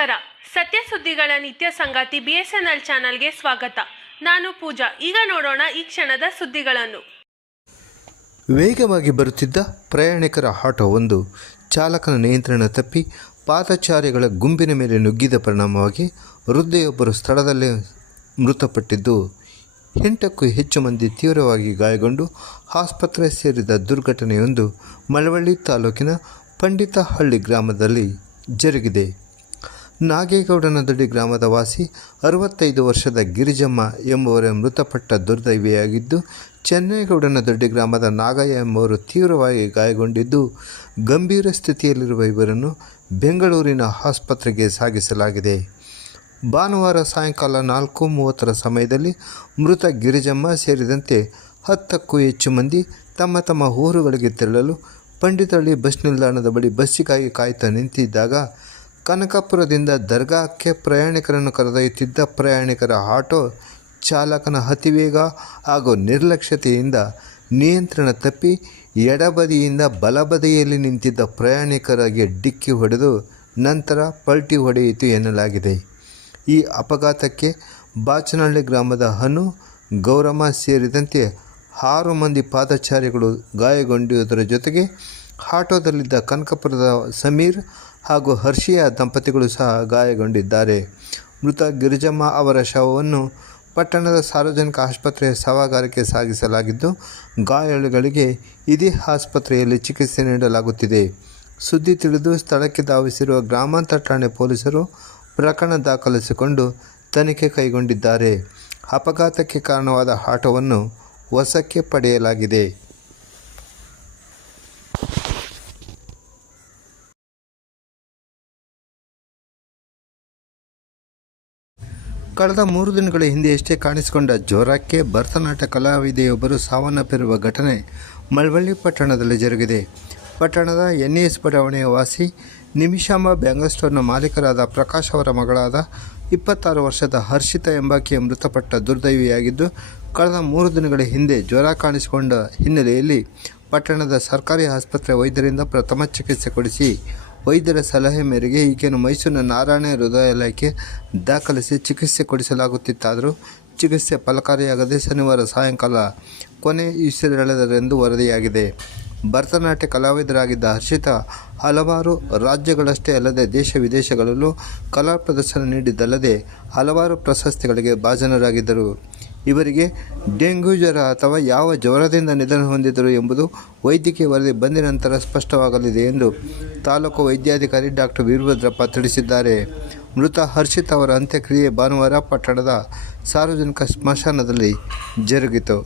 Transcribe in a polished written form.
ನಮಸ್ಕಾರ. ಸತ್ಯ ಸುದ್ದಿಗಳ ನಿತ್ಯ ಸಂಗಾತಿ BSNL ಚಾನಲ್ಗೆ ಸ್ವಾಗತ. ನಾನು ಪೂಜಾ. ಈಗ ನೋಡೋಣ ಈ ಕ್ಷಣದ ಸುದ್ದಿಗಳನ್ನು. ವೇಗವಾಗಿ ಬರುತ್ತಿದ್ದ ಪ್ರಯಾಣಿಕರ ಆಟೋವೊಂದು ಚಾಲಕನ ನಿಯಂತ್ರಣ ತಪ್ಪಿ ಪಾದಚಾರಿಗಳ ಗುಂಪಿನ ಮೇಲೆ ನುಗ್ಗಿದ ಪರಿಣಾಮವಾಗಿ ವೃದ್ಧೆಯೊಬ್ಬರು ಸ್ಥಳದಲ್ಲೇ ಮೃತಪಟ್ಟಿದ್ದು 8ಕ್ಕೂ ಹೆಚ್ಚು ಮಂದಿ ತೀವ್ರವಾಗಿ ಗಾಯಗೊಂಡು ಆಸ್ಪತ್ರೆ ಸೇರಿದ ದುರ್ಘಟನೆಯೊಂದು ಮಳವಳ್ಳಿ ತಾಲೂಕಿನ ಪಂಡಿತಹಳ್ಳಿ ಗ್ರಾಮದಲ್ಲಿ ಜರುಗಿದೆ. ನಾಗೇಗೌಡನದಡಿ ಗ್ರಾಮದ ವಾಸಿ 65 ವರ್ಷದ ಗಿರಿಜಮ್ಮ ಎಂಬುವರ ಮೃತಪಟ್ಟ ದುರ್ದೈವಿಯಾಗಿದ್ದು, ಚೆನ್ನೇಗೌಡನದೊಡ್ಡಿ ಗ್ರಾಮದ ನಾಗಯ್ಯ ಎಂಬುವರು ತೀವ್ರವಾಗಿ ಗಾಯಗೊಂಡಿದ್ದು, ಗಂಭೀರ ಸ್ಥಿತಿಯಲ್ಲಿರುವ ಇವರನ್ನು ಬೆಂಗಳೂರಿನ ಆಸ್ಪತ್ರೆಗೆ ಸಾಗಿಸಲಾಗಿದೆ. ಭಾನುವಾರ ಸಾಯಂಕಾಲ 4:30 ಸಮಯದಲ್ಲಿ ಮೃತ ಗಿರಿಜಮ್ಮ ಸೇರಿದಂತೆ 10ಕ್ಕೂ ಹೆಚ್ಚು ಮಂದಿ ತಮ್ಮ ತಮ್ಮ ಊರುಗಳಿಗೆ ತೆರಳಲು ಪಂಡಿತಹಳ್ಳಿ ಬಸ್ ನಿಲ್ದಾಣದ ಬಳಿ ಬಸ್ಸಿಗಾಗಿ ಕಾಯ್ತಾ ನಿಂತಿದ್ದಾಗ ಕನಕಪುರದಿಂದ ದರ್ಗಾಕ್ಕೆ ಪ್ರಯಾಣಿಕರನ್ನು ಕರೆದೊಯ್ಯುತ್ತಿದ್ದ ಪ್ರಯಾಣಿಕರ ಆಟೋ ಚಾಲಕನ ಅತಿವೇಗ ಹಾಗೂ ನಿರ್ಲಕ್ಷ್ಯತೆಯಿಂದ ನಿಯಂತ್ರಣ ತಪ್ಪಿ ಎಡಬದಿಯಿಂದ ಬಲಬದಿಯಲ್ಲಿ ನಿಂತಿದ್ದ ಪ್ರಯಾಣಿಕರಿಗೆ ಡಿಕ್ಕಿ ಹೊಡೆದು ನಂತರ ಪಲ್ಟಿ ಹೊಡೆಯಿತು ಎನ್ನಲಾಗಿದೆ. ಈ ಅಪಘಾತಕ್ಕೆ ಬಾಚನಹಳ್ಳಿ ಗ್ರಾಮದ ಹನು, ಗೌರಮ್ಮ ಸೇರಿದಂತೆ 6 ಮಂದಿ ಪಾದಚಾರಿಗಳು ಗಾಯಗೊಂಡಿರುವುದರ ಜೊತೆಗೆ ಆಟೋದಲ್ಲಿದ್ದ ಕನಕಪುರದ ಸಮೀರ್ ಹಾಗೂ ಹರ್ಷಿಯಾ ದಂಪತಿಗಳು ಸಹ ಗಾಯಗೊಂಡಿದ್ದಾರೆ. ಮೃತ ಗಿರಿಜಮ್ಮ ಅವರ ಶವವನ್ನು ಪಟ್ಟಣದ ಸಾರ್ವಜನಿಕ ಆಸ್ಪತ್ರೆಯ ಶವಾಗಾರಕ್ಕೆ ಸಾಗಿಸಲಾಗಿದ್ದು, ಗಾಯಾಳುಗಳಿಗೆ ಇದೇ ಆಸ್ಪತ್ರೆಯಲ್ಲಿ ಚಿಕಿತ್ಸೆ ನೀಡಲಾಗುತ್ತಿದೆ. ಸುದ್ದಿ ತಿಳಿದು ಸ್ಥಳಕ್ಕೆ ಧಾವಿಸಿರುವ ಗ್ರಾಮಾಂತರ ಠಾಣೆ ಪೊಲೀಸರು ಪ್ರಕರಣ ದಾಖಲಿಸಿಕೊಂಡು ತನಿಖೆ ಕೈಗೊಂಡಿದ್ದಾರೆ. ಅಪಘಾತಕ್ಕೆ ಕಾರಣವಾದ ಆಟೋವನ್ನು ವಶಕ್ಕೆ ಪಡೆಯಲಾಗಿದೆ. ಕಳೆದ 3 ದಿನಗಳ ಹಿಂದೆಯಷ್ಟೇ ಕಾಣಿಸಿಕೊಂಡ ಜ್ವರಕ್ಕೆ ಭರತನಾಟ್ಯ ಕಲಾವಿದೆಯೊಬ್ಬರು ಸಾವನ್ನಪ್ಪಿರುವ ಘಟನೆ ಮಳವಳ್ಳಿ ಪಟ್ಟಣದಲ್ಲಿ ಜರುಗಿದೆ. ಪಟ್ಟಣದ NES ಬಡಾವಣೆಯ ವಾಸಿ ನಿಮಿಷಾಂಬ ಬ್ಯಾಂಗಲ್ ಸ್ಟೋರ್ನ ಮಾಲೀಕರಾದ ಪ್ರಕಾಶ್ ಅವರ ಮಗಳಾದ 26 ವರ್ಷದ ಹರ್ಷಿತಾ ಎಂಬಾಕೆಯ ಮೃತಪಟ್ಟ ದುರ್ದೈವಿಯಾಗಿದ್ದು, ಕಳೆದ 3 ದಿನಗಳ ಹಿಂದೆ ಜ್ವರ ಕಾಣಿಸಿಕೊಂಡ ಹಿನ್ನೆಲೆಯಲ್ಲಿ ಪಟ್ಟಣದ ಸರ್ಕಾರಿ ಆಸ್ಪತ್ರೆ ವೈದ್ಯರಿಂದ ಪ್ರಥಮ ಚಿಕಿತ್ಸೆ ಕೊಡಿಸಿ ವೈದ್ಯರ ಸಲಹೆ ಮೇರೆಗೆ ಈಕೆಯನ್ನು ಮೈಸೂರಿನ ನಾರಾಯಣ ಹೃದಯಾಲಯಕ್ಕೆ ದಾಖಲಿಸಿ ಚಿಕಿತ್ಸೆ ಕೊಡಿಸಲಾಗುತ್ತಿತ್ತಾದರೂ ಚಿಕಿತ್ಸೆ ಫಲಕಾರಿಯಾಗದೆ ಶನಿವಾರ ಸಾಯಂಕಾಲ ಕೊನೆಯುಸಿರೆಳೆದರೆಂದು ವರದಿಯಾಗಿದೆ. ಭರತನಾಟ್ಯ ಕಲಾವಿದರಾಗಿದ್ದ ಹರ್ಷಿತಾ ಹಲವಾರು ರಾಜ್ಯಗಳಷ್ಟೇ ಅಲ್ಲದೆ ದೇಶ ವಿದೇಶಗಳಲ್ಲೂ ಕಲಾ ಪ್ರದರ್ಶನ ನೀಡಿದ್ದಲ್ಲದೆ ಹಲವಾರು ಪ್ರಶಸ್ತಿಗಳಿಗೆ ಭಾಜನರಾಗಿದ್ದರು. ಇವರಿಗೆ ಡೆಂಗ್ಯೂ ಜ್ವರ ಅಥವಾ ಯಾವ ಜ್ವರದಿಂದ ನಿಧನ ಹೊಂದಿದರು ಎಂಬುದು ವೈದ್ಯಕೀಯ ವರದಿ ಬಂದ ನಂತರ ಸ್ಪಷ್ಟವಾಗಲಿದೆ ಎಂದು ತಾಲೂಕು ವೈದ್ಯಾಧಿಕಾರಿ ಡಾಕ್ಟರ್ ವೀರಭದ್ರಪ್ಪ ತಿಳಿಸಿದ್ದಾರೆ. ಮೃತ ಹರ್ಷಿತಾ ಅವರ ಅಂತ್ಯಕ್ರಿಯೆ ಭಾನುವಾರ ಪಟ್ಟಣದ ಸಾರ್ವಜನಿಕ ಸ್ಮಶಾನದಲ್ಲಿ ಜರುಗಿತು.